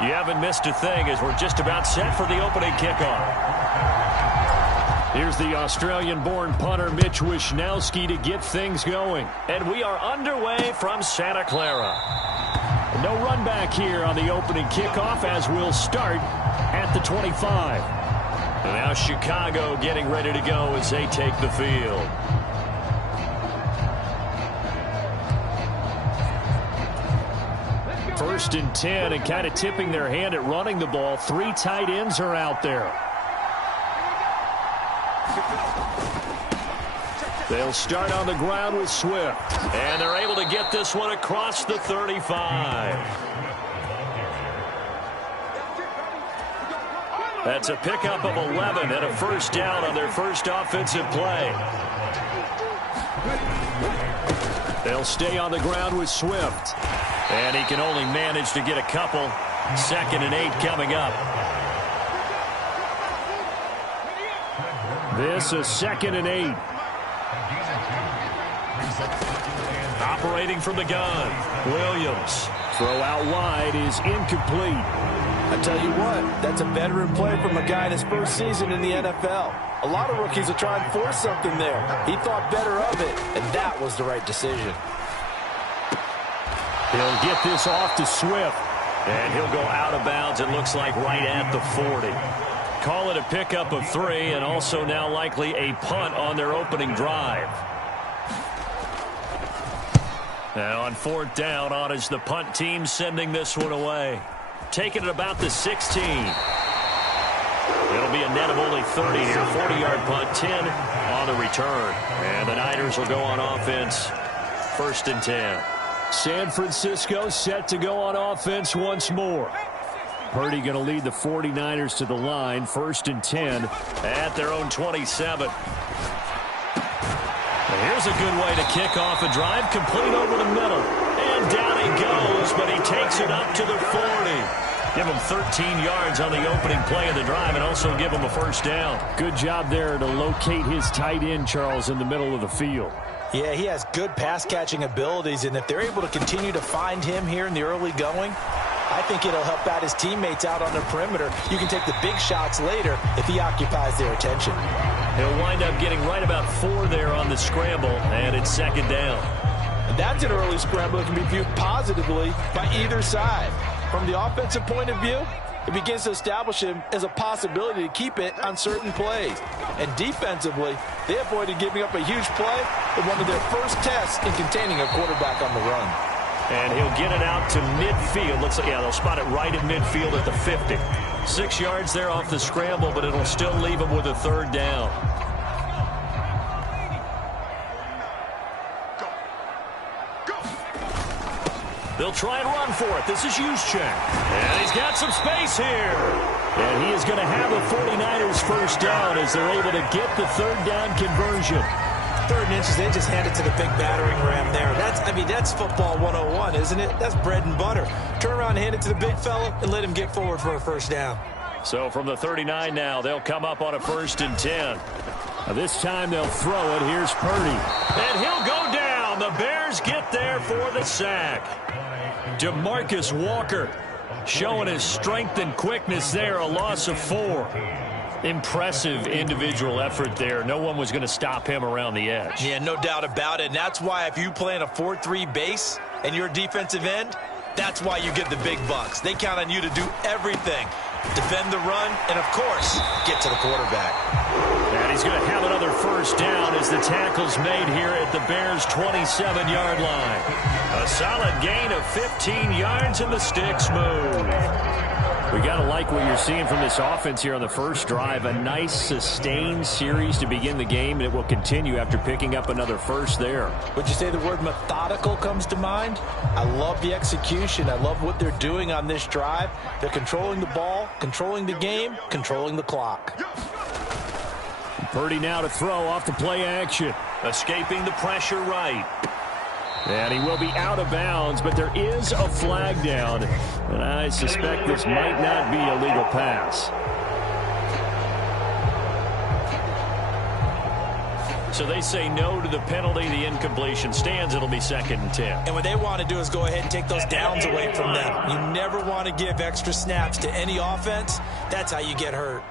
You haven't missed a thing as we're just about set for the opening kickoff. Here's the Australian-born punter Mitch Wishnowsky to get things going. And we are underway from Santa Clara. No run back here on the opening kickoff as we'll start at the 25. And now Chicago getting ready to go as they take the field. First and 10, and kind of tipping their hand at running the ball. 3 tight ends are out there. They'll start on the ground with Swift. And they're able to get this one across the 35. That's a pickup of 11 and a first down on their first offensive play. They'll stay on the ground with Swift. And he can only manage to get a couple. 2nd and 8 coming up. This is 2nd and 8. Operating from the gun, Williams. Throw out wide is incomplete. I tell you what, that's a veteran play from a guy in his first season in the NFL. A lot of rookies will try and force something there. He thought better of it, and that was the right decision. He'll get this off to Swift. And he'll go out of bounds, it looks like, right at the 40. Call it a pickup of 3, and also now likely a punt on their opening drive. Now on 4th down, on is the punt team sending this one away. Taking it about the 16. It'll be a net of only 30 here. 40-yard punt, 10 on the return. And the Niners will go on offense. 1st and 10. San Francisco set to go on offense once more. Purdy going to lead the 49ers to the line. 1st and 10 at their own 27. Here's a good way to kick off a drive, complete over the middle. And down he goes, but he takes it up to the 40. Give him 13 yards on the opening play of the drive and also give him a first down. Good job there to locate his tight end, Charles, in the middle of the field. Yeah, he has good pass-catching abilities, and if they're able to continue to find him here in the early going, I think it'll help out his teammates out on the perimeter. You can take the big shots later if he occupies their attention. He'll wind up getting right about 4 there on the scramble, and it's 2nd down. And that's an early scramble that can be viewed positively by either side. From the offensive point of view, it begins to establish him as a possibility to keep it on certain plays. And defensively, they avoided giving up a huge play in one of their first tests in containing a quarterback on the run. And he'll get it out to midfield. Looks like, yeah, they'll spot it right at midfield at the 50. 6 yards there off the scramble, but it'll still leave him with a 3rd down. They'll try and run for it. This is Juszczyk. And he's got some space here. And he is going to have the 49ers first down as they're able to get the 3rd down conversion. 3rd and inches, they just hand it to the big battering ram there. That's football 101, isn't it? That's bread and butter. Turn around and hand it to the big fella and let him get forward for a first down. So from the 39 now, they'll come up on a 1st and 10. Now this time they'll throw it. Here's Purdy. And he'll go down. The Bears get there for the sack. DeMarcus Walker showing his strength and quickness there, a loss of 4. Impressive individual effort there. No one was going to stop him around the edge. Yeah, no doubt about it. And that's why if you play in a 4-3 base and you're a defensive end, that's why you get the big bucks. They count on you to do everything. Defend the run and, of course, get to the quarterback. And he's going to have another first down as the tackle's made here at the Bears' 27-yard line. A solid gain of 15 yards and the sticks move. We got to like what you're seeing from this offense here on the first drive. A nice sustained series to begin the game, and it will continue after picking up another first there. Would you say the word methodical comes to mind? I love the execution. I love what they're doing on this drive. They're controlling the ball, controlling the game, controlling the clock. Purdy now to throw off the play action. Escaping the pressure right. And he will be out of bounds, but there is a flag down. And I suspect this might not be a legal pass. so they say no to the penalty. The incompletion stands. It'll be 2nd and 10. And what they want to do is go ahead and take those downs away from them. You never want to give extra snaps to any offense. That's how you get hurt.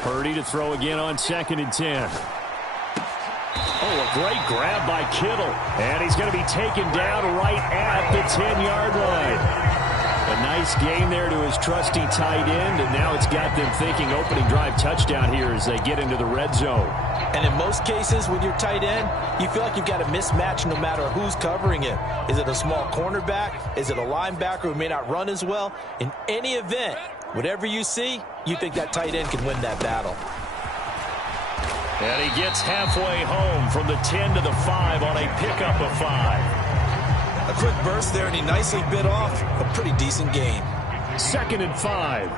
Purdy to throw again on 2nd and 10. Oh, a great grab by Kittle. And he's going to be taken down right at the 10-yard line. A nice gain there to his trusty tight end, and now it's got them thinking opening drive touchdown here as they get into the red zone. And in most cases with your tight end, you feel like you've got a mismatch no matter who's covering it. Is it a small cornerback? Is it a linebacker who may not run as well? In any event, whatever you see, you think that tight end can win that battle. And he gets halfway home from the 10 to the 5 on a pickup of 5. A quick burst there, and he nicely bit off a pretty decent gain. 2nd and 5.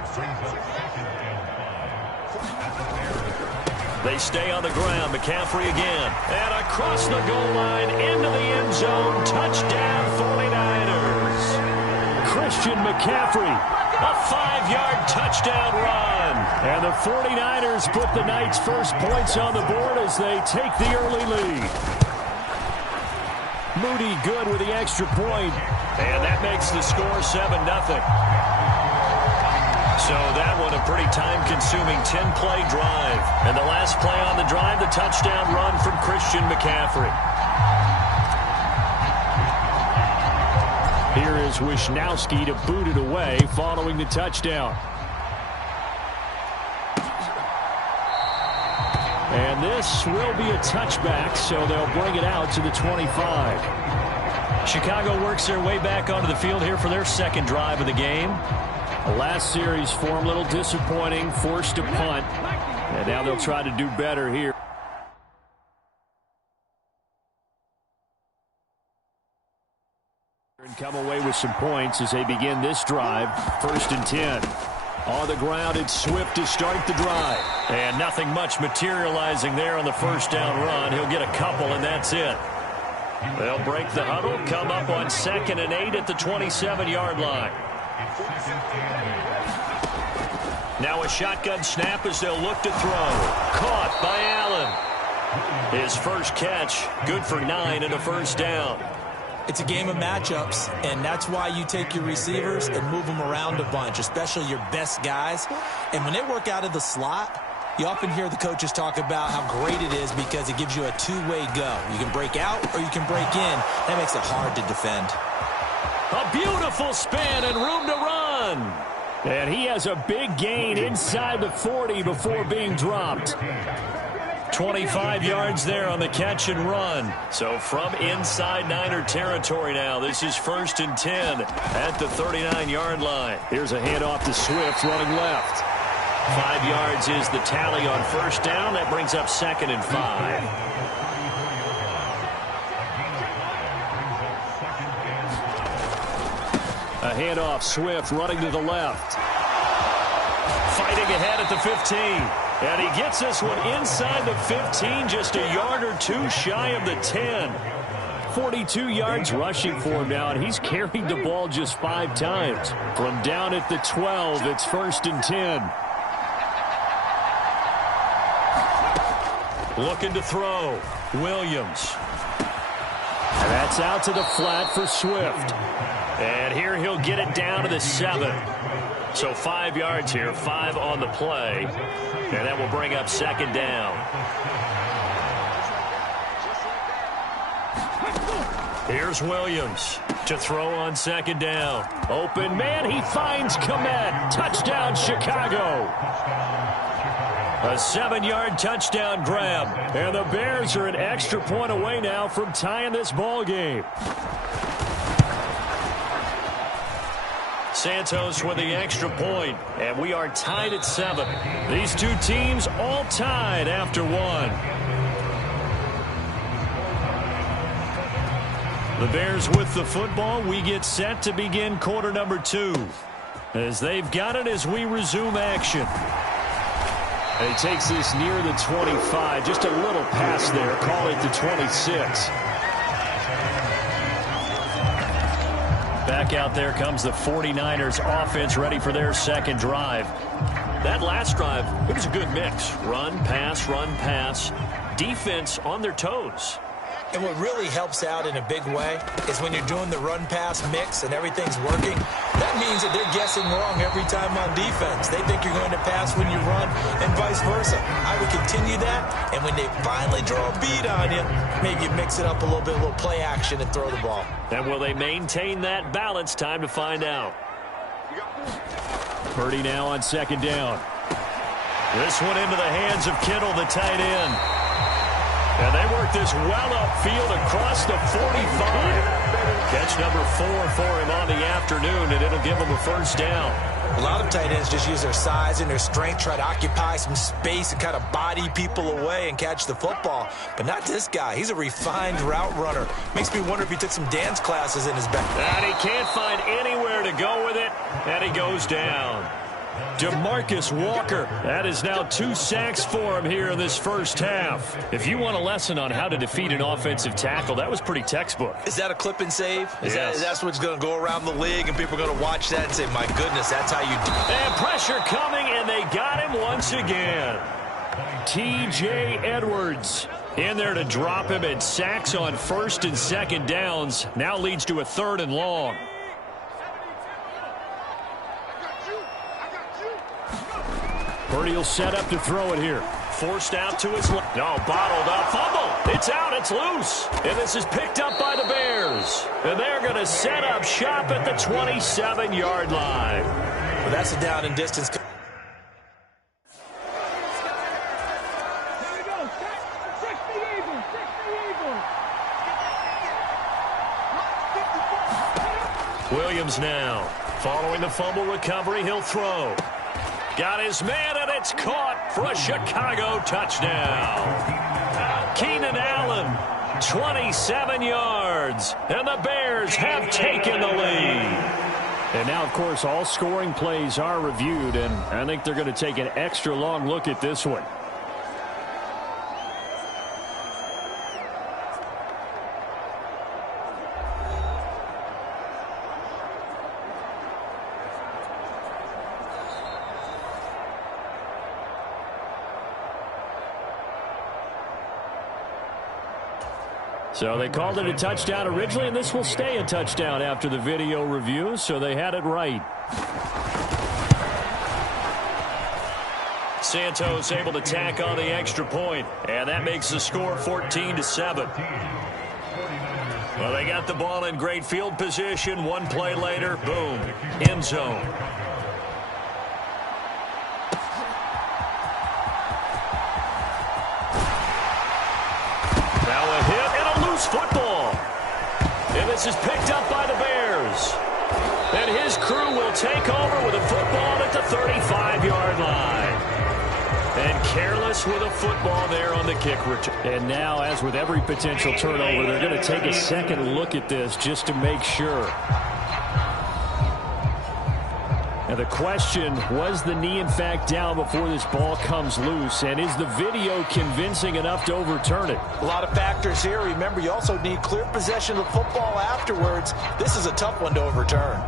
They stay on the ground. McCaffrey again. And across the goal line into the end zone. Touchdown 49ers. Christian McCaffrey. A 5-yard touchdown run. And the 49ers put the Knights' first points on the board as they take the early lead. Moody good with the extra point. And that makes the score 7-0. So that one a pretty time-consuming 10-play drive. And the last play on the drive, the touchdown run from Christian McCaffrey. Here is Wisnowski to boot it away following the touchdown. And this will be a touchback, so they'll bring it out to the 25. Chicago works their way back onto the field here for their second drive of the game. The last series for them, a little disappointing, forced a punt. And now they'll try to do better here. And come away with some points as they begin this drive. 1st and 10. On the ground, it's Swift to start the drive. And nothing much materializing there on the first down run. He'll get a couple, and that's it. They'll break the huddle, come up on 2nd and 8 at the 27-yard line. Now a shotgun snap as they'll look to throw. Caught by Allen. His first catch, good for 9 and a first down. It's a game of matchups, and that's why you take your receivers and move them around a bunch, especially your best guys. And when they work out of the slot, you often hear the coaches talk about how great it is because it gives you a two-way go. You can break out or you can break in. That makes it hard to defend. A beautiful spin and room to run. And he has a big gain inside the 40 before being dropped. 25 yards there on the catch and run. So from inside Niner territory now, this is 1st and 10 at the 39-yard line. Here's a handoff to Swift running left. 5 yards is the tally on first down. That brings up 2nd and 5. A handoff, Swift running to the left. Fighting ahead at the 15. And he gets this one inside the 15, just a yard or two shy of the 10. 42 yards rushing for him now, and he's carried the ball just 5 times. From down at the 12, it's 1st and 10. Looking to throw. Williams. And that's out to the flat for Swift. And here he'll get it down to the 7. So 5 yards here, 5 on the play. And that will bring up 2nd down. Here's Williams to throw on 2nd down. Open man, he finds Kmet. Touchdown, Chicago. A 7-yard touchdown grab. And the Bears are an extra point away now from tying this ball game. Santos with the extra point, and we are tied at 7. These two teams all tied after 1. The Bears with the football. We get set to begin quarter number 2. As they've got it as we resume action. And he takes this near the 25. Just a little pass there. Call it the 26. Back out there comes the 49ers offense ready for their second drive. that last drive, it was a good mix. Run, pass, defense on their toes. And what really helps out in a big way is when you're doing the run-pass mix and everything's working, that means that they're guessing wrong every time on defense. They think you're going to pass when you run and vice versa. I would continue that, and when they finally draw a bead on you, maybe you mix it up a little bit, a little play action and throw the ball. And will they maintain that balance? Time to find out. Purdy now on second down. This one into the hands of Kittle, the tight end. And they work this well upfield across the 45. Catch number 4 for him on the afternoon, and it'll give him a first down. A lot of tight ends just use their size and their strength, try to occupy some space and kind of body people away and catch the football. But not this guy. He's a refined route runner. Makes me wonder if he took some dance classes in his back. And he can't find anywhere to go with it, and he goes down. DeMarcus Walker, that is now 2 sacks for him here in this first half. If you want a lesson on how to defeat an offensive tackle, that was pretty textbook. Is that a clip and save? Yes. That's what's going to go around the league, and people are going to watch that and say, my goodness, that's how you do it. And pressure coming, and they got him once again. T.J. Edwards in there to drop him, and sacks on first and second downs. Now leads to a 3rd and long. Purdy will set up to throw it here. Forced out to his left. No, bottled up. Fumble. It's out. It's loose. And this is picked up by the Bears. And they're going to set up shop at the 27-yard line. Well, that's a down and distance. Williams now. Following the fumble recovery, he'll throw. Got his man, and it's caught for a Chicago touchdown. Keenan Allen, 27 yards, and the Bears have taken the lead. And now, of course, all scoring plays are reviewed, and I think they're going to take an extra long look at this one. So they called it a touchdown originally, and this will stay a touchdown after the video review, so they had it right. Santos able to tack on the extra point, and that makes the score 14-7. Well, they got the ball in great field position. One play later, boom, end zone. Football. And this is picked up by the Bears. And his crew will take over with a football at the 35-yard line. And careless with a football there on the kick return. And now, as with every potential turnover, they're going to take a second look at this just to make sure. Now the question, was the knee in fact down before this ball comes loose? And is the video convincing enough to overturn it? A lot of factors here. Remember, you also need clear possession of the football afterwards. This is a tough one to overturn.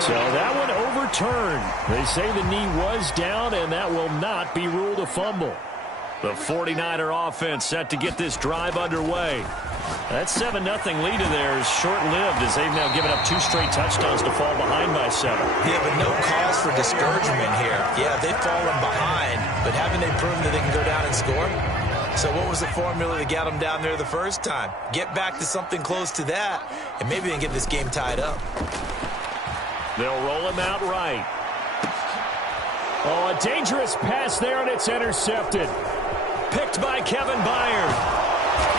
So that one overturned. They say the knee was down, and that will not be ruled a fumble. The 49er offense set to get this drive underway. That 7-0 lead of theirs short-lived as they've now given up 2 straight touchdowns to fall behind by 7. Yeah, but no cause for discouragement here. Yeah, they've fallen behind, but haven't they proven that they can go down and score? So what was the formula that got them down there the first time? Get back to something close to that, and maybe they can get this game tied up. They'll roll him out right. Oh, a dangerous pass there, and it's intercepted. Picked by Kevin Byard.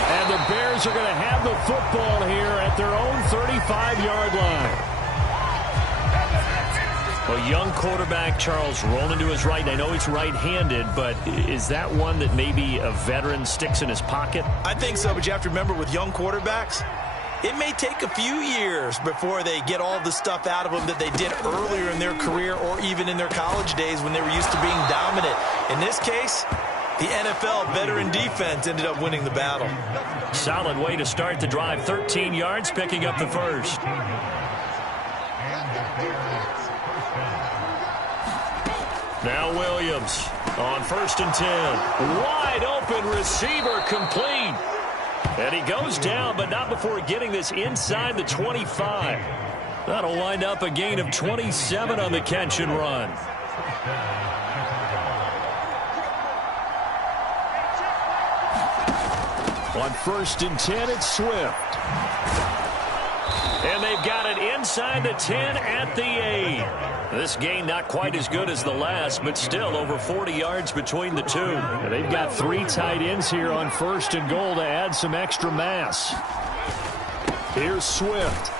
And the Bears are going to have the football here at their own 35-yard line. Well, young quarterback Charles rolling to his right. I know he's right-handed, but is that one that maybe a veteran sticks in his pocket? I think so, but you have to remember with young quarterbacks, it may take a few years before they get all the stuff out of them that they did earlier in their career or even in their college days when they were used to being dominant. In this case, The NFL veteran defense ended up winning the battle. Solid way to start the drive. 13 yards, picking up the first. Now Williams on 1st and 10. Wide open receiver, complete. And he goes down, but not before getting this inside the 25. That'll wind up a gain of 27 on the catch and run. On 1st and 10, it's Swift. And they've got it inside the 10 at the 8. This gain not quite as good as the last, but still over 40 yards between the two. And they've got 3 tight ends here on 1st and goal to add some extra mass. Here's Swift.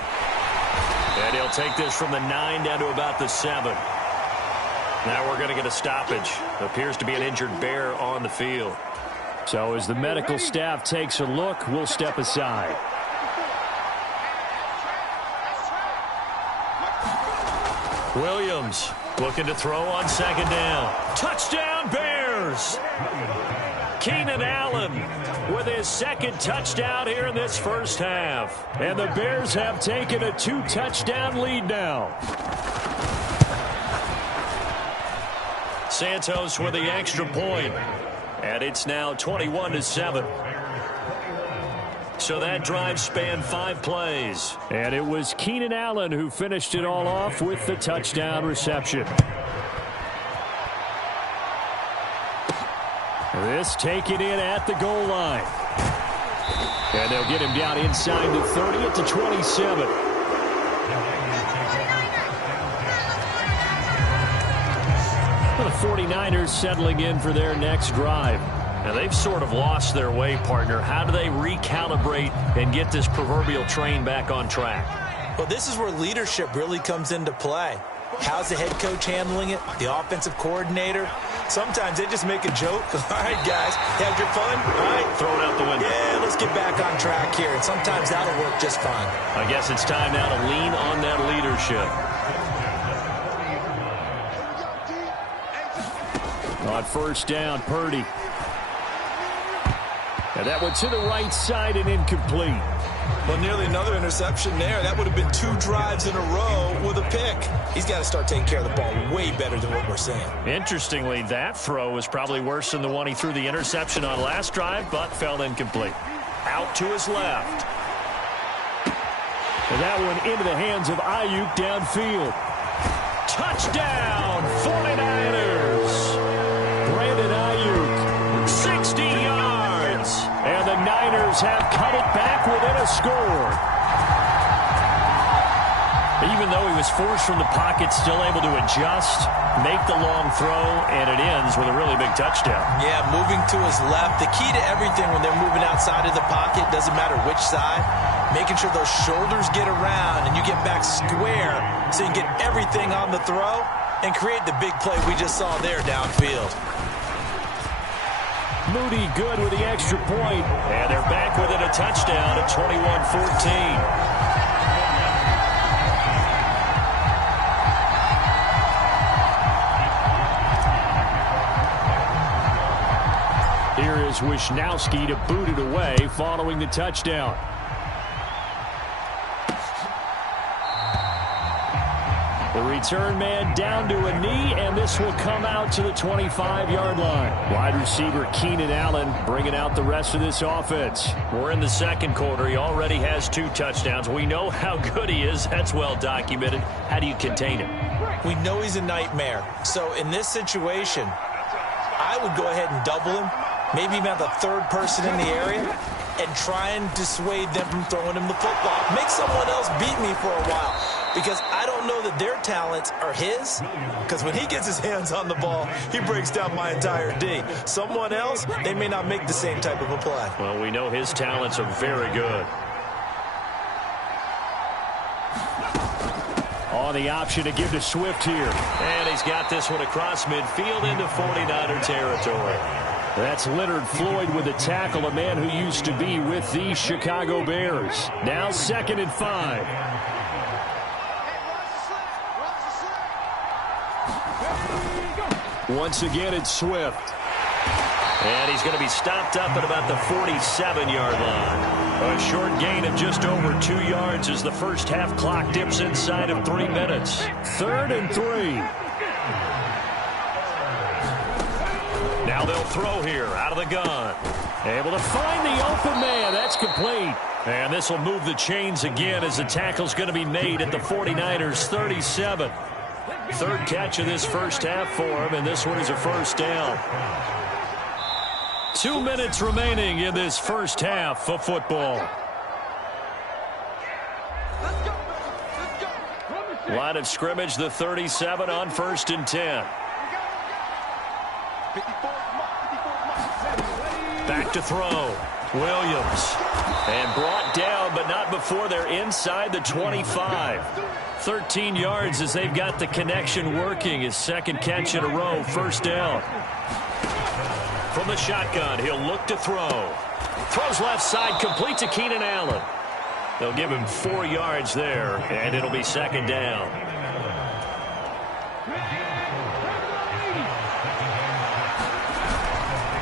And he'll take this from the 9 down to about the 7. Now we're going to get a stoppage. Appears to be an injured Bear on the field. So as the medical staff takes a look, we'll step aside. Williams looking to throw on 2nd down. Touchdown Bears! Keenan Allen with his 2nd touchdown here in this first half. And the Bears have taken a 2-touchdown lead now. Santos with the extra point. And it's now 21-7. So that drive spanned 5 plays. And it was Keenan Allen who finished it all off with the touchdown reception. This taken in at the goal line. And they'll get him down inside the 30 at the 27. The 49ers settling in for their next drive. Now they've sort of lost their way, partner. How do they recalibrate and get this proverbial train back on track? Well, this is where leadership really comes into play. How's the head coach handling it? The offensive coordinator? Sometimes they just make a joke. All right, guys, have your fun? All right. Throw it out the window. Yeah, let's get back on track here. And sometimes that'll work just fine. I guess it's time now to lean on that leadership. On 1st down, Purdy. And that one to the right side and incomplete. Well, nearly another interception there. That would have been 2 drives in a row with a pick. He's got to start taking care of the ball way better than what we're seeing. Interestingly, that throw was probably worse than the one he threw the interception on last drive, but fell incomplete. Out to his left. And that one into the hands of Ayuk downfield. Touchdown, 49ers. Brandon Ayuk, 60 yards. And the Niners have cut it back within a score. Even though he was forced from the pocket, still able to adjust, make the long throw, and it ends with a really big touchdown. Yeah, moving to his left. The key to everything when they're moving outside of the pocket, doesn't matter which side, making sure those shoulders get around and you get back square so you can get everything on the throw and create the big play we just saw there downfield. Moody good with the extra point. And they're back within a touchdown at 21-14. Here is Wisnowski to boot it away following the touchdown. The return man down to a knee, and this will come out to the 25-yard line. Wide receiver Keenan Allen bringing out the rest of this offense. We're in the 2nd quarter. He already has 2 touchdowns. We know how good he is. That's well documented. How do you contain him? We know he's a nightmare. So in this situation, I would go ahead and double him, maybe even have the 3rd person in the area, and try and dissuade them from throwing him the football. Make someone else beat me for a while, because I don't know that their talents are his, because when he gets his hands on the ball, he breaks down my entire D. Someone else, they may not make the same type of a play. Well, we know his talents are very good. On the option to give to Swift here. And he's got this one across midfield into 49er territory. That's Leonard Floyd with the tackle, a man who used to be with the Chicago Bears. Now 2nd and 5. Once again, it's Swift. And he's going to be stopped up at about the 47-yard line. A short gain of just over 2 yards as the first half clock dips inside of 3 minutes. 3rd and 3. Now they'll throw here out of the gun. Able to find the open man. That's complete. And this will move the chains again as the tackle's going to be made at the 49ers 37. 3rd catch of this first half for him, and this one is a first down. 2 minutes remaining in this first half of football. Line of scrimmage, the 37 on 1st and 10. Back to throw. Williams. And brought down, but not before they're inside the 25. 13 yards as they've got the connection working. His 2nd catch in a row, first down. From the shotgun, he'll look to throw. Throws left side, complete to Keenan Allen. They'll give him 4 yards there, and it'll be 2nd down.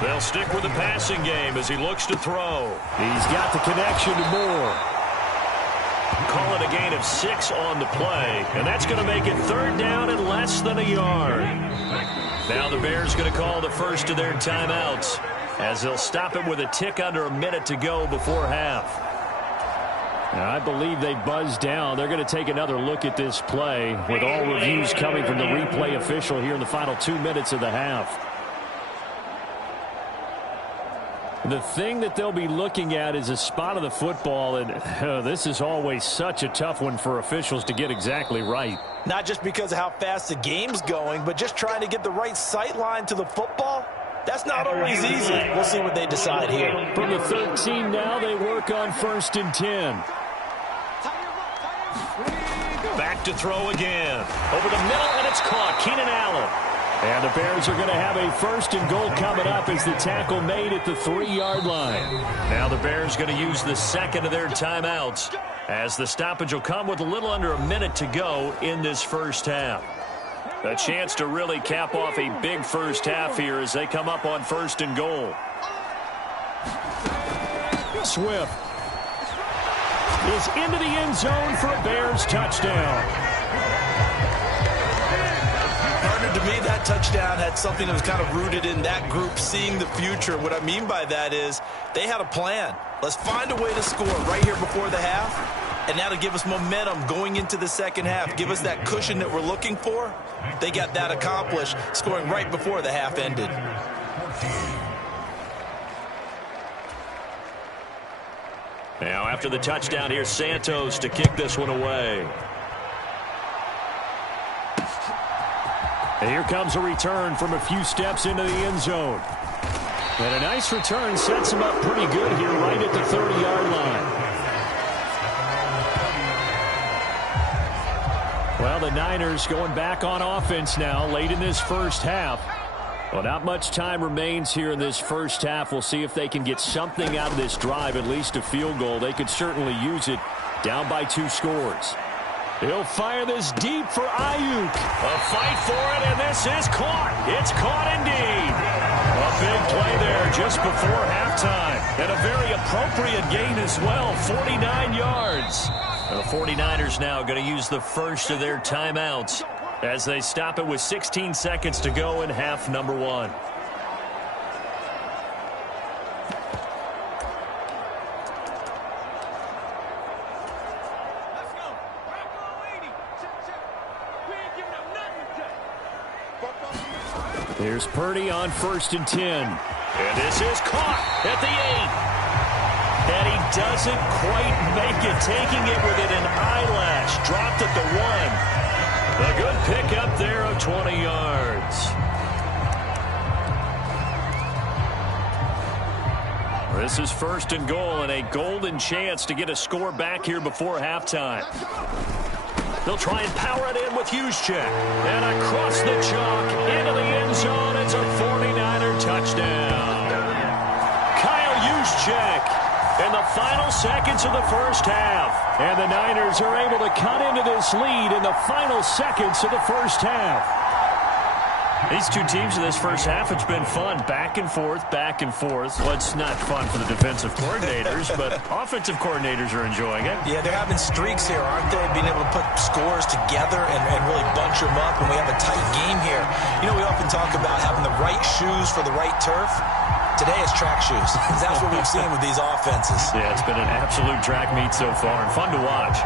They'll stick with the passing game as he looks to throw. He's got the connection to Moore. Call it a gain of 6 on the play, and that's going to make it 3rd down and less than a yard. Now the Bears going to call the first of their timeouts as they'll stop it with a tick under a minute to go before half. Now, I believe they buzzed down. They're going to take another look at this play with all reviews coming from the replay official here in the final 2 minutes of the half. The thing that they'll be looking at is a spot of the football, and this is always such a tough one for officials to get exactly right. Not just because of how fast the game's going, but just trying to get the right sight line to the football. That's not always easy. We'll see what they decide here. From the 13 now, they work on 1st and 10. Back to throw again. Over the middle, and it's caught. Keenan Allen. And the Bears are going to have a 1st and goal coming up as the tackle made at the 3-yard line. Now the Bears going to use the 2nd of their timeouts as the stoppage will come with a little under a minute to go in this first half. A chance to really cap off a big first half here as they come up on 1st and goal. Swift is into the end zone for a Bears touchdown. To me, that touchdown had something that was kind of rooted in that group seeing the future. What I mean by that is they had a plan. Let's find a way to score right here before the half, and that'll give us momentum going into the second half. Give us that cushion that we're looking for. They got that accomplished, scoring right before the half ended. Now, after the touchdown, here's Santos to kick this one away. And here comes a return from a few steps into the end zone. And a nice return sets him up pretty good here right at the 30-yard line. Well, the Niners going back on offense now late in this first half. Well, not much time remains here in this first half. We'll see if they can get something out of this drive, at least a field goal. They could certainly use it down by 2 scores. He'll fire this deep for Ayuk. A fight for it, and this is caught. It's caught indeed. A big play there just before halftime. And a very appropriate gain as well, 49 yards. The 49ers now going to use the first of their timeouts as they stop it with 16 seconds to go in half number 1. Here's Purdy on 1st and 10. And this is caught at the 8. And he doesn't quite make it, taking it within an eyelash. Dropped at the 1. A good pickup there of 20 yards. This is 1st and goal and a golden chance to get a score back here before halftime. They'll try and power it in with Juszczyk. And across the chalk into the end zone. It's a 49er touchdown. Kyle Juszczyk in the final seconds of the first half. And the Niners are able to cut into this lead in the final seconds of the first half. These two teams in this first half, it's been fun. Back and forth, back and forth. Well, it's not fun for the defensive coordinators, but offensive coordinators are enjoying it. Yeah, they're having streaks here, aren't they? Being able to put scores together and really bunch them up when we have a tight game here. You know, we often talk about having the right shoes for the right turf. Today it's track shoes. That's what we've seen with these offenses. Yeah, it's been an absolute track meet so far and fun to watch.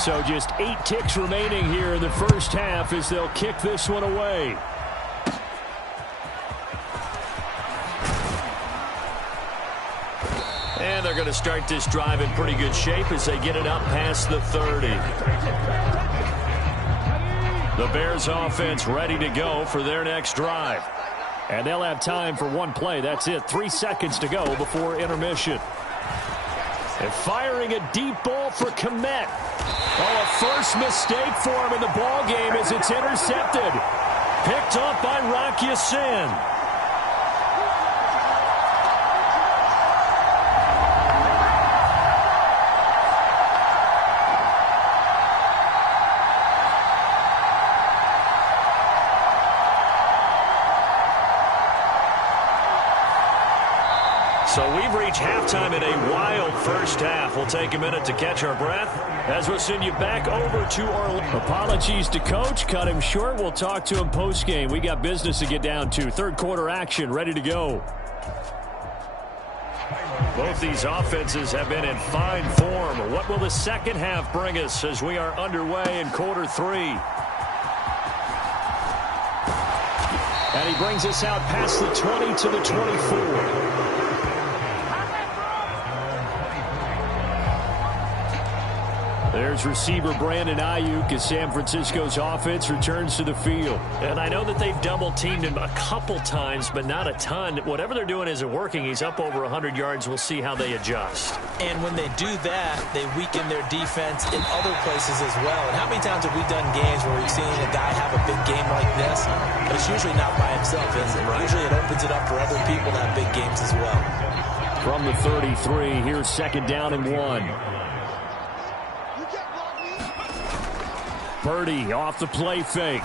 So just 8 ticks remaining here in the first half as they'll kick this one away. And they're going to start this drive in pretty good shape as they get it up past the 30. The Bears offense ready to go for their next drive. And they'll have time for one play. That's it. 3 seconds to go before intermission. And firing a deep ball for Kmet. Oh, a first mistake for him in the ball game as it's intercepted. Picked up by Rock Ya-Sin. So we've reached halftime in a wild first half. We'll take a minute to catch our breath as we'll send you back over to Orlando. Apologies to Coach. Cut him short. We'll talk to him post-game. We got business to get down to. Third quarter action ready to go. Both these offenses have been in fine form. What will the second half bring us as we are underway in quarter 3? And he brings us out past the 20 to the 24. There's receiver Brandon Ayuk as San Francisco's offense returns to the field. And I know that they've double-teamed him a couple times, but not a ton. Whatever they're doing isn't working. He's up over 100 yards. We'll see how they adjust. And when they do that, they weaken their defense in other places as well. And how many times have we done games where we've seen a guy have a big game like this? But it's usually not by himself, is it? Right. Usually it opens it up for other people to have big games as well. From the 33, here's second down and 1. Purdy off the play fake.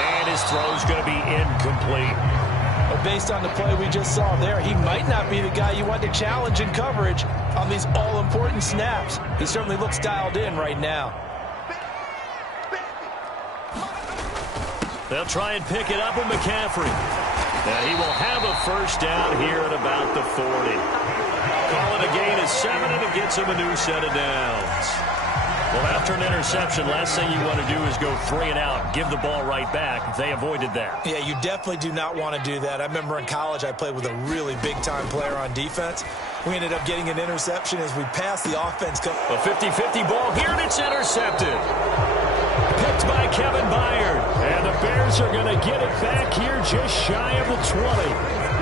And his throw's going to be incomplete. But based on the play we just saw there, he might not be the guy you want to challenge in coverage on these all-important snaps. He certainly looks dialed in right now. They'll try and pick it up with McCaffrey. And he will have a first down here at about the 40. Call it a gain of 7, and it gets him a new set of downs. Well, after an interception, last thing you want to do is go 3 and out, give the ball right back. They avoided that. Yeah, you definitely do not want to do that. I remember in college I played with a really big-time player on defense. We ended up getting an interception as we passed the offense. A 50-50 ball here, and it's intercepted. Picked by Kevin Byard. And the Bears are going to get it back here just shy of the 20.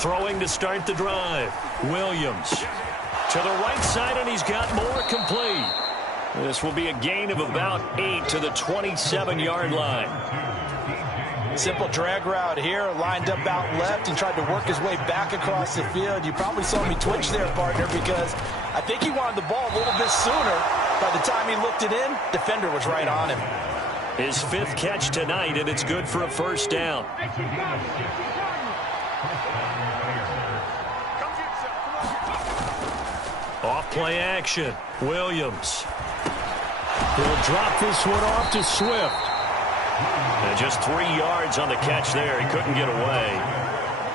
Throwing to start the drive. Williams to the right side, and he's got more complete. This will be a gain of about 8 to the 27-yard line. Simple drag route here, lined up out left and tried to work his way back across the field. You probably saw me twitch there, partner, because I think he wanted the ball a little bit sooner. By the time he looked it in, defender was right on him. His 5th catch tonight, and it's good for a first down. Off play action. Williams. He'll drop this one off to Swift. And just 3 yards on the catch there. He couldn't get away.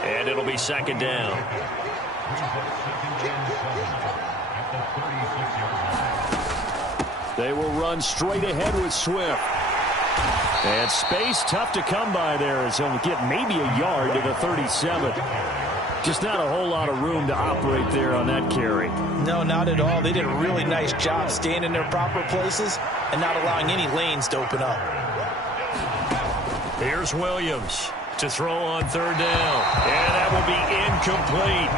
And it'll be second down. They will run straight ahead with Swift. And space tough to come by there as he'll get maybe a yard to the 37. Just not a whole lot of room to operate there on that carry. No, not at all. They did a really nice job staying in their proper places and not allowing any lanes to open up. Here's Williams to throw on third down. And that will be incomplete.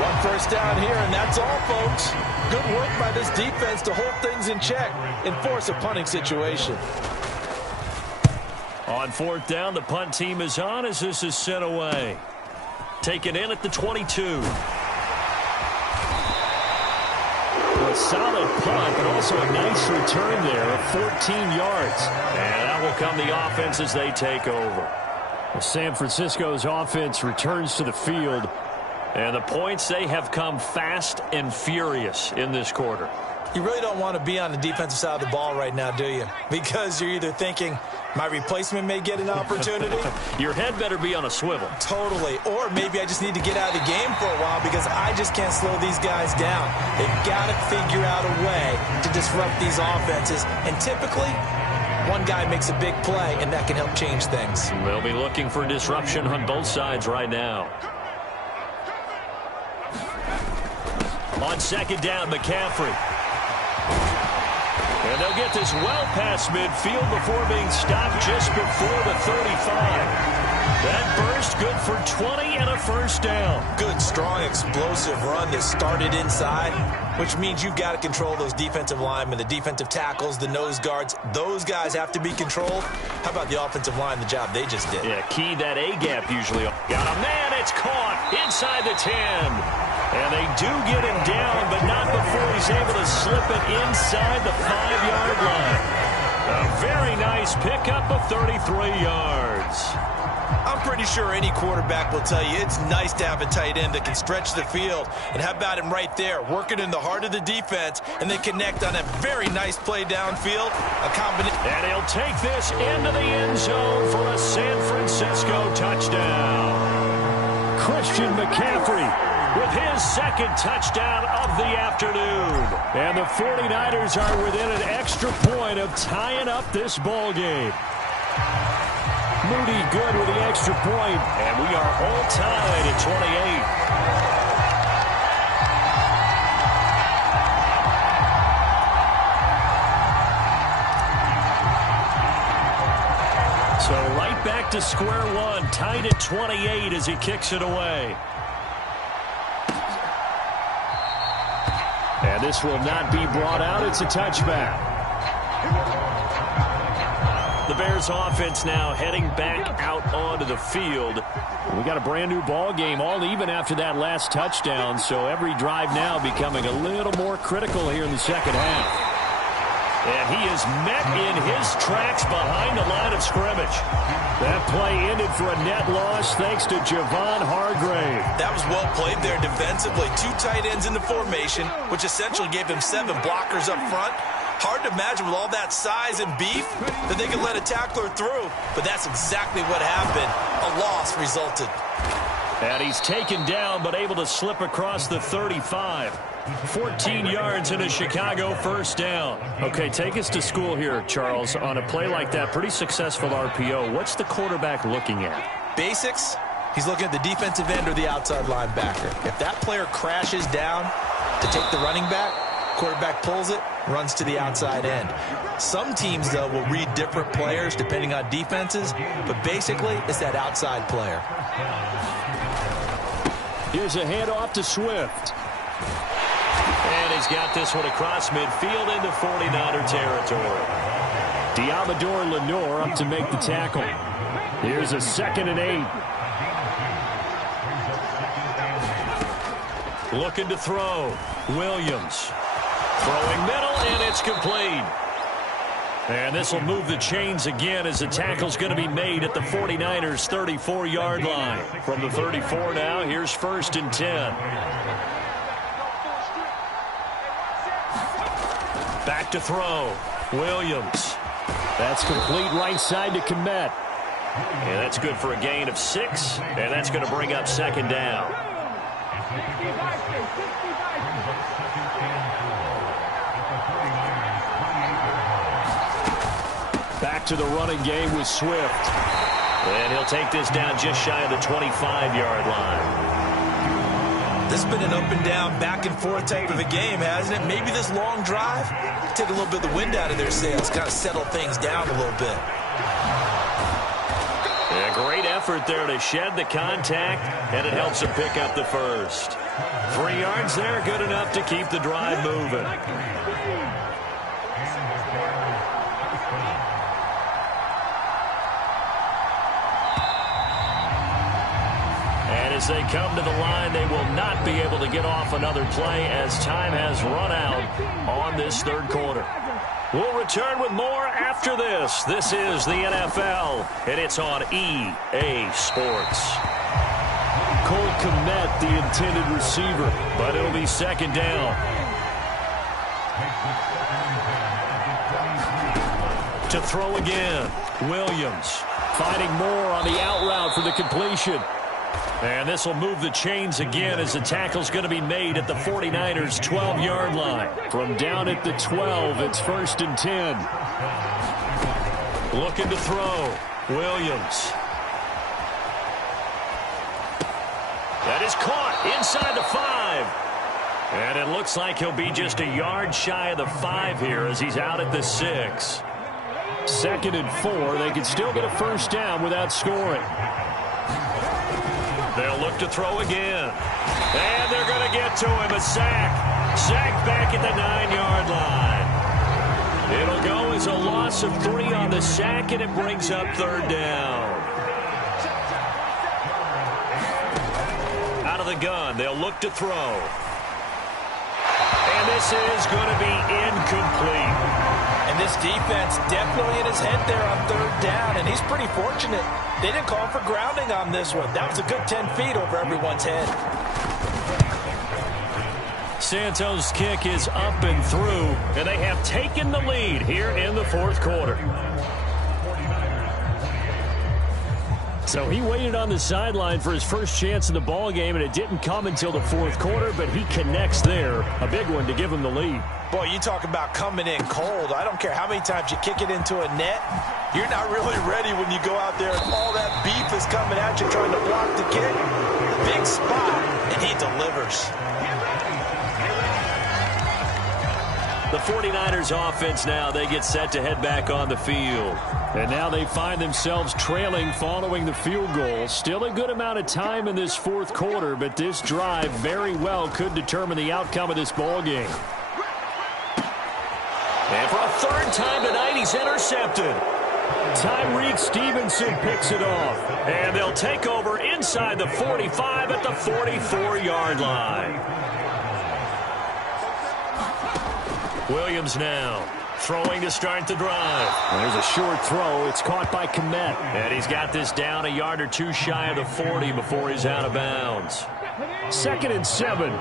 1 first down here, and that's all, folks. Good work by this defense to hold things in check and force a punting situation. On 4th down, the punt team is on as this is sent away. taken in at the 22. A solid punt, but also a nice return there of 14 yards. And that will come the offense as they take over. San Francisco's offense returns to the field. And the points, they have come fast and furious in this quarter. You really don't want to be on the defensive side of the ball right now, do you? Because you're either thinking, my replacement may get an opportunity. Your head better be on a swivel. Totally. Or maybe I just need to get out of the game for a while because I just can't slow these guys down. They've got to figure out a way to disrupt these offenses. And typically, one guy makes a big play, and that can help change things. They'll be looking for disruption on both sides right now. On second down, McCaffrey. And they'll get this well past midfield before being stopped just before the 35. That burst good for 20 and a first down. Good, strong, explosive run that started inside, which means you've got to control those defensive linemen, the defensive tackles, the nose guards. Those guys have to be controlled. How about the offensive line, the job they just did? Yeah, key that A-gap usually. Got a man, it's caught inside the 10. And they do get him down, but not before he's able to slip it inside the 5-yard line. A very nice pickup of 33 yards. I'm pretty sure any quarterback will tell you it's nice to have a tight end that can stretch the field. And how about him right there, working in the heart of the defense, and they connect on a very nice play downfield. A combination. And he'll take this into the end zone for a San Francisco touchdown. Christian McCaffrey with his second touchdown of the afternoon. And the 49ers are within an extra point of tying up this ball game. Moody good with the extra point, and we are all tied at 28. So right back to square one, tied at 28 as he kicks it away. And this will not be brought out. It's a touchback. The Bears offense now heading back out onto the field. We got a brand new ball game, all even after that last touchdown. So every drive now becoming a little more critical here in the second half. And he is met in his tracks behind the line of scrimmage. That play ended for a net loss thanks to Javon Hargrave. That was well played there defensively. Two tight ends in the formation, which essentially gave him 7 blockers up front. Hard to imagine with all that size and beef that they could let a tackler through. But that's exactly what happened. A loss resulted. And he's taken down but able to slip across the 35. 14 yards and a Chicago first down. Okay, take us to school here, Charles. On a play like that, pretty successful RPO. What's the quarterback looking at? Basics. He's looking at the defensive end or the outside linebacker. If that player crashes down to take the running back, quarterback pulls it, runs to the outside end. Some teams, though, will read different players depending on defenses, but basically it's that outside player. Here's a handoff to Swift. And he's got this one across midfield into 49er territory. Diamador Lenore up to make the tackle. Here's a 2nd and 8. Looking to throw. Williams. Throwing middle, and it's complete. And this will move the chains again as the tackle's going to be made at the 49ers' 34-yard line. From the 34 now, here's 1st and 10. Back to throw. Williams. That's complete right side to Kmet. And that's good for a gain of 6, and that's going to bring up 2nd down. Back to the running game with Swift. And he'll take this down just shy of the 25-yard line. This has been an up and down, back and forth type of a game, hasn't it? Maybe this long drive take a little bit of the wind out of their sails, kind of settle things down a little bit. A great effort there to shed the contact, and it helps him pick up the first. 3 yards there, good enough to keep the drive moving. And as they come to the line, they will not be able to get off another play as time has run out on this third quarter. We'll return with more after this. This is the NFL, and it's on EA Sports. Cole Kmet, the intended receiver, but it'll be second down. To throw again, Williams finding more on the out route for the completion. And this will move the chains again as the tackle's going to be made at the 49ers' 12-yard line. From down at the 12, it's 1st and 10. Looking to throw, Williams. That is caught inside the 5. And it looks like he'll be just a yard shy of the 5 here as he's out at the 6. 2nd and 4. They can still get a first down without scoring. They'll look to throw again. And they're going to get to him. A sack. Sack back at the 9-yard line. It'll go as a loss of 3 on the sack, and it brings up 3rd down. Out of the gun, they'll look to throw. And this is going to be incomplete. And this defense definitely in his head there on 3rd down, and he's pretty fortunate. They didn't call for grounding on this one. That was a good 10 feet over everyone's head. Santos' kick is up and through, and they have taken the lead here in the 4th quarter. So he waited on the sideline for his first chance in the ball game, and it didn't come until the 4th quarter, but he connects there. A big one to give him the lead. Boy, you talk about coming in cold. I don't care how many times you kick it into a net. You're not really ready when you go out there and all that beef is coming at you trying to block the kick. Big spot, and he delivers. The 49ers offense now, they get set to head back on the field. And now they find themselves trailing following the field goal. Still a good amount of time in this 4th quarter, but this drive very well could determine the outcome of this ball game. And for a 3rd time tonight, he's intercepted. Tyreek Stevenson picks it off. And they'll take over inside the 45 at the 44-yard line. Williams now throwing to start the drive. There's a short throw. It's caught by Kmet. And he's got this down a yard or 2 shy of the 40 before he's out of bounds. 2nd and 7.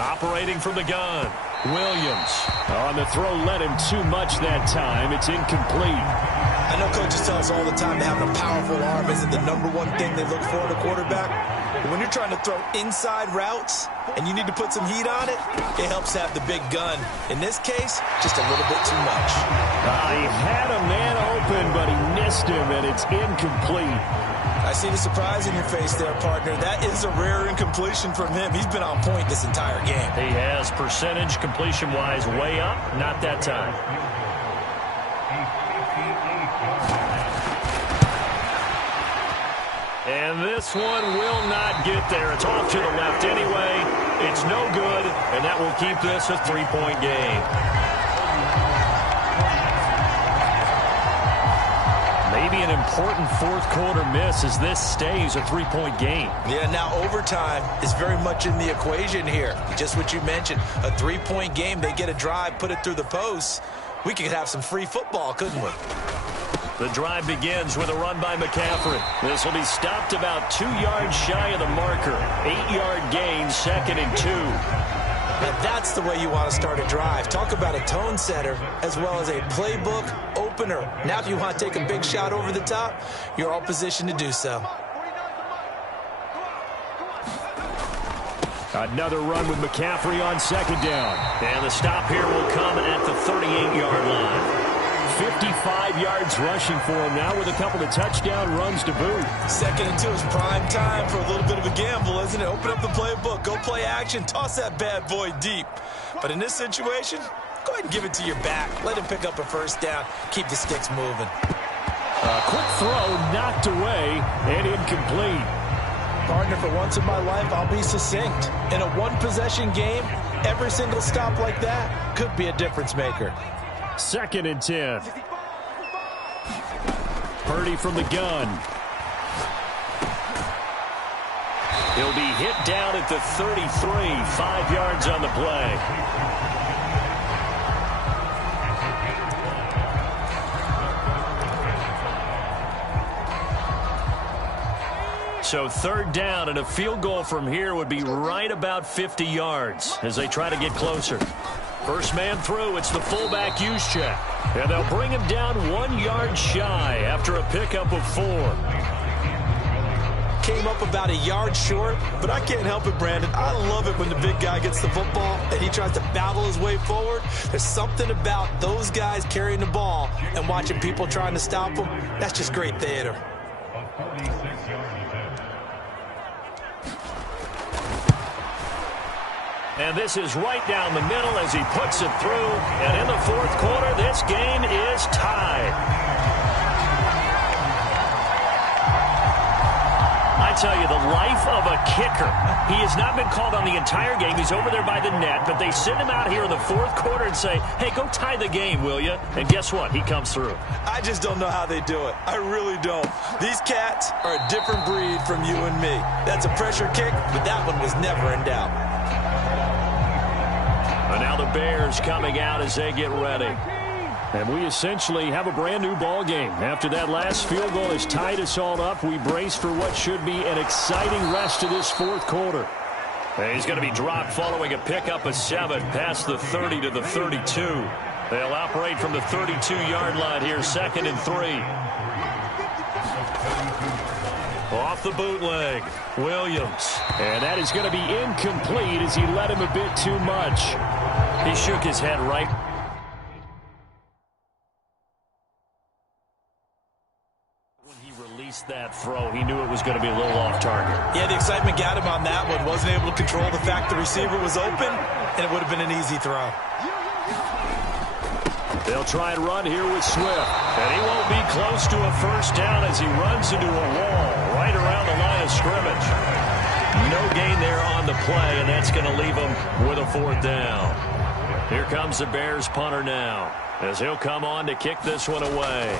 Operating from the gun, Williams. On the throw, led him too much that time. It's incomplete. I know coaches tell us all the time that having a powerful arm isn't the #1 thing they look for in a quarterback. But when you're trying to throw inside routes and you need to put some heat on it, it helps have the big gun. In this case, just a little bit too much. He had a man open, but he missed him, and it's incomplete. I see the surprise in your face there, partner. That is a rare incompletion from him. He's been on point this entire game. He has percentage completion-wise way up. Not that time. And this one will not get there. It's off to the left anyway. It's no good, and that will keep this a 3-point game. Maybe an important 4th quarter miss as this stays a 3-point game. Yeah, now overtime is very much in the equation here. Just what you mentioned, a 3-point game. They get a drive, put it through the posts. We could have some free football, couldn't we? The drive begins with a run by McCaffrey. This will be stopped about 2 yards shy of the marker. 8-yard gain, 2nd and 2. Now that's the way you want to start a drive. Talk about a tone setter as well as a playbook opener. Now if you want to take a big shot over the top, you're all positioned to do so. Another run with McCaffrey on 2nd down. And the stop here will come at the 38-yard line. 55 yards rushing for him now with a couple of touchdown runs to boot. 2nd and 2 is prime time for a little bit of a gamble, isn't it? Open up the playbook, go play action, toss that bad boy deep. But in this situation, go ahead and give it to your back. Let him pick up a first down. Keep the sticks moving. A quick throw knocked away and incomplete. Partner, for once in my life, I'll be succinct. In a one-possession game, every single stop like that could be a difference maker. 2nd and 10. Purdy from the gun. He'll be hit down at the 33, 5 yards on the play. So third down, and a field goal from here would be right about 50 yards as they try to get closer. First man through, it's the fullback Juszczyk. And they'll bring him down 1 yard shy after a pickup of 4. Came up about a yard short, but I can't help it, Brandon. I love it when the big guy gets the football and he tries to battle his way forward. There's something about those guys carrying the ball and watching people trying to stop them. That's just great theater. And this is right down the middle as he puts it through. And in the fourth quarter, this game is tied. I tell you, the life of a kicker. He has not been called on the entire game. He's over there by the net, but they send him out here in the fourth quarter and say, hey, go tie the game, will you? And guess what? He comes through. I just don't know how they do it. I really don't. These cats are a different breed from you and me. That's a pressure kick, but that one was never in doubt. And now the Bears coming out as they get ready. And we essentially have a brand-new ball game. After that last field goal has tied us all up, we brace for what should be an exciting rest of this fourth quarter. And he's going to be dropped following a pickup of 7 past the 30 to the 32. They'll operate from the 32-yard line here, 2nd and 3. Off the bootleg, Williams. And that is going to be incomplete as he let him a bit too much. He shook his head right. When he released that throw, he knew it was going to be a little off target. Yeah, the excitement got him on that one. Wasn't able to control the fact the receiver was open, and it would have been an easy throw. They'll try and run here with Swift. And he won't be close to a first down as he runs into a wall right around the line of scrimmage. No gain there on the play, and that's going to leave him with a 4th down. Here comes the Bears punter now as he'll come on to kick this one away.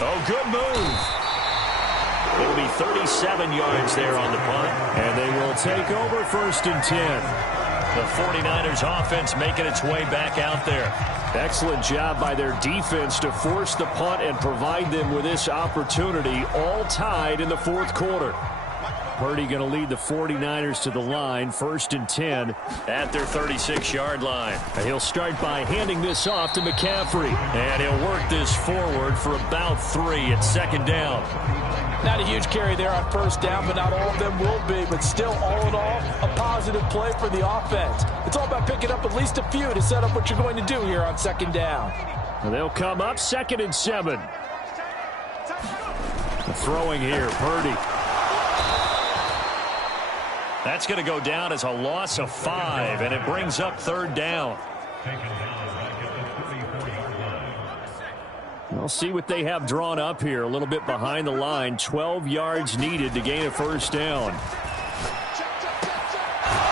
Oh, good move. It'll be 37 yards there on the punt. And they will take over 1st and 10. The 49ers offense making its way back out there. Excellent job by their defense to force the punt and provide them with this opportunity, all tied in the fourth quarter. Purdy going to lead the 49ers to the line, 1st and 10 at their 36-yard line. And he'll start by handing this off to McCaffrey. And he'll work this forward for about 3 at 2nd down. Not a huge carry there on 1st down, but not all of them will be. But still, all in all, a positive play for the offense. It's all about picking up at least a few to set up what you're going to do here on 2nd down. And they'll come up 2nd and 7. Throwing here, Purdy. That's going to go down as a loss of 5, and it brings up 3rd down. We'll see what they have drawn up here. A little bit behind the line. 12 yards needed to gain a 1st down.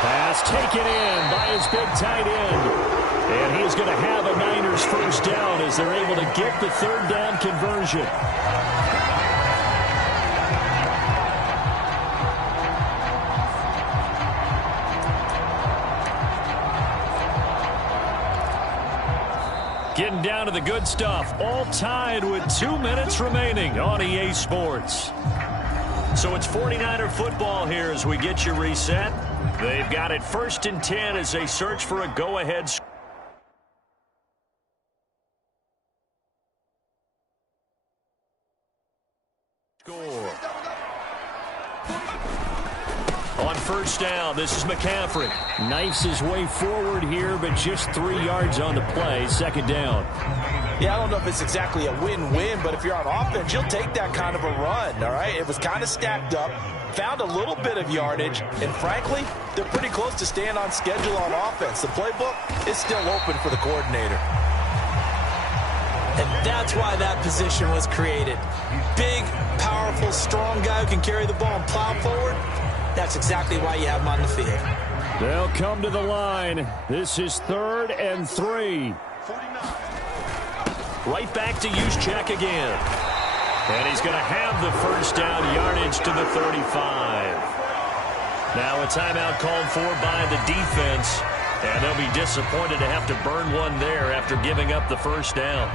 Pass taken in by his big tight end. And he is going to have a Niners 1st down as they're able to get the 3rd down conversion. Getting down to the good stuff, all tied with 2 minutes remaining on EA Sports. So it's 49er football here as we get you reset. They've got it 1st and 10 as they search for a go-ahead score. On 1st down, this is McCaffrey. Knifes his way forward here, but just 3 yards on the play. 2nd down. Yeah, I don't know if it's exactly a win-win, but if you're on offense, you'll take that kind of a run, all right? It was kind of stacked up, found a little bit of yardage, and frankly, they're pretty close to staying on schedule on offense. The playbook is still open for the coordinator. And that's why that position was created. Big, powerful, strong guy who can carry the ball and plow forward. That's exactly why you have him on the field. They'll come to the line. This is 3rd and 3. Right back to Juszczyk again. And he's going to have the first down, yardage to the 35. Now a timeout called for by the defense. And they'll be disappointed to have to burn one there after giving up the first down.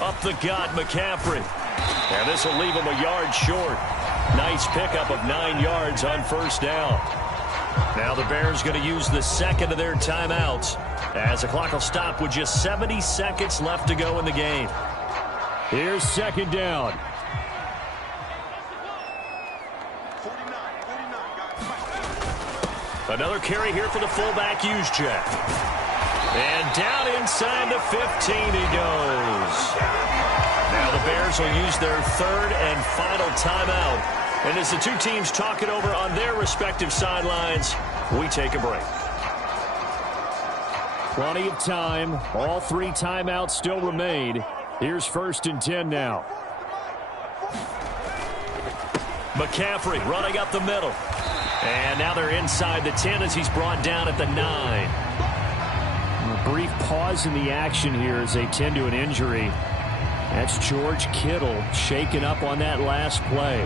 Up the gut, McCaffrey. And this will leave him a yard short. Nice pickup of 9 yards on first down. Now the Bears going to use the second of their timeouts as the clock will stop with just 70 seconds left to go in the game. Here's second down. Another carry here for the fullback, Juszczyk. And down inside the 15 he goes. Now the Bears will use their 3rd and final timeout. And as the two teams talk it over on their respective sidelines, we take a break. Plenty of time. All 3 timeouts still remain. Here's 1st and 10 now. McCaffrey running up the middle. And now they're inside the 10 as he's brought down at the 9. A brief pause in the action here as they tend to an injury. That's George Kittle shaken up on that last play.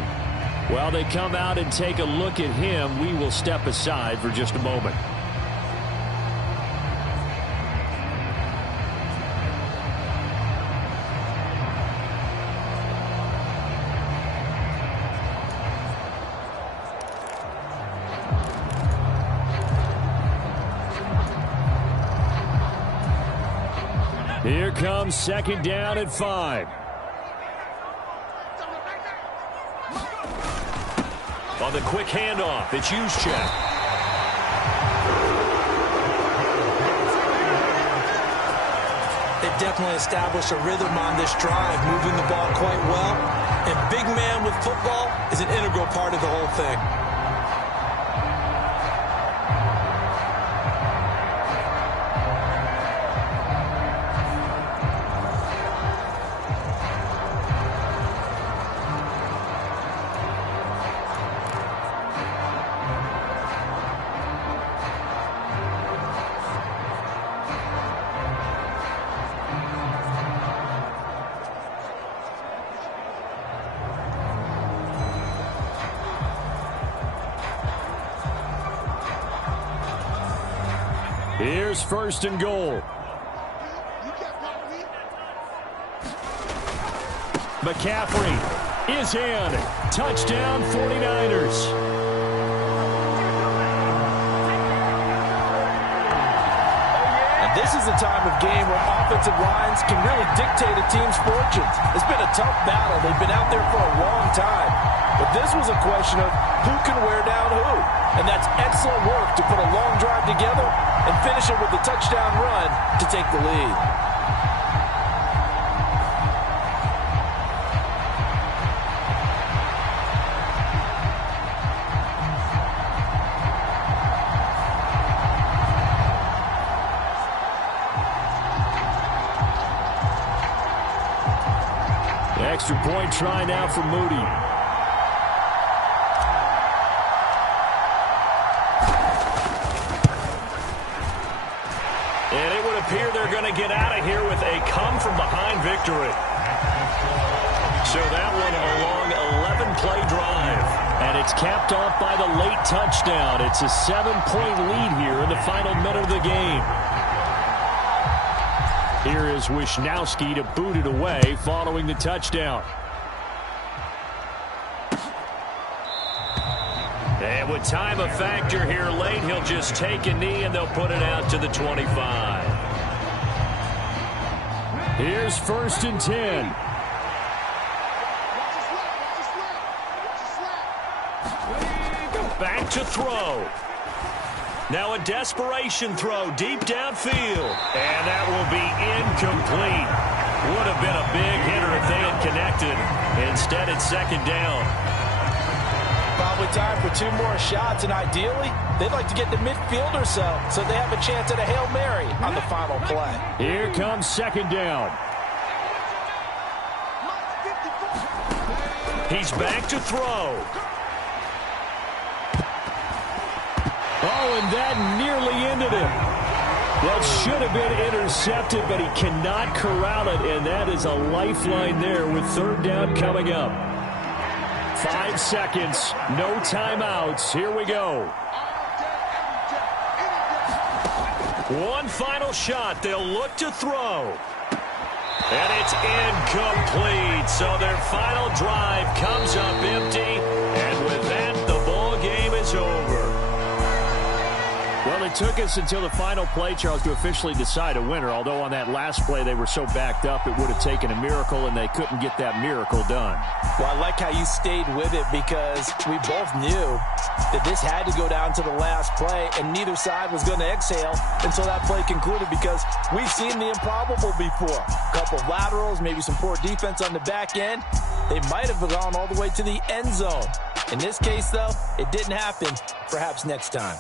While they come out and take a look at him, we will step aside for just a moment. Here comes second down at 5. On the quick handoff, it's Juszczyk. They've definitely established a rhythm on this drive, moving the ball quite well. And big man with football is an integral part of the whole thing. Here's 1st and goal. McCaffrey is in. Touchdown 49ers. And this is the time of game where offensive lines can really dictate a team's fortunes. It's been a tough battle. They've been out there for a long time. But this was a question of who can wear down who. And that's excellent work to put a long drive together and finish it with a touchdown run to take the lead. The extra point try now for Moody. And it would appear they're going to get out of here with a come-from-behind victory. So that one a long 11-play drive. And it's capped off by the late touchdown. It's a 7-point lead here in the final minute of the game. Here is Wisnowski to boot it away following the touchdown. And with time a factor here late, he'll just take a knee and they'll put it out to the 25. Here's 1st and 10. Back to throw. Now a desperation throw deep downfield. And that will be incomplete. Would have been a big hitter if they had connected. Instead, it's second down. Probably time for 2 more shots, and ideally, they'd like to get to midfield or so they have a chance at a Hail Mary on the final play. Here comes second down. He's back to throw. Oh, and that nearly ended it. That should have been intercepted, but he cannot corral it, and that is a lifeline there with third down coming up. 5 seconds, no timeouts. Here we go. One final shot. They'll look to throw. And it's incomplete. So their final drive comes up empty. And with that, the ball game is over. Well, it took us until the final play, Charles, to officially decide a winner. Although on that last play they were so backed up, it would have taken a miracle, and they couldn't get that miracle done. Well, I like how you stayed with it because we both knew that this had to go down to the last play, and neither side was going to exhale until that play concluded because we've seen the improbable before. A couple of laterals, maybe some poor defense on the back end. They might have gone all the way to the end zone. In this case, though, it didn't happen. Perhaps next time.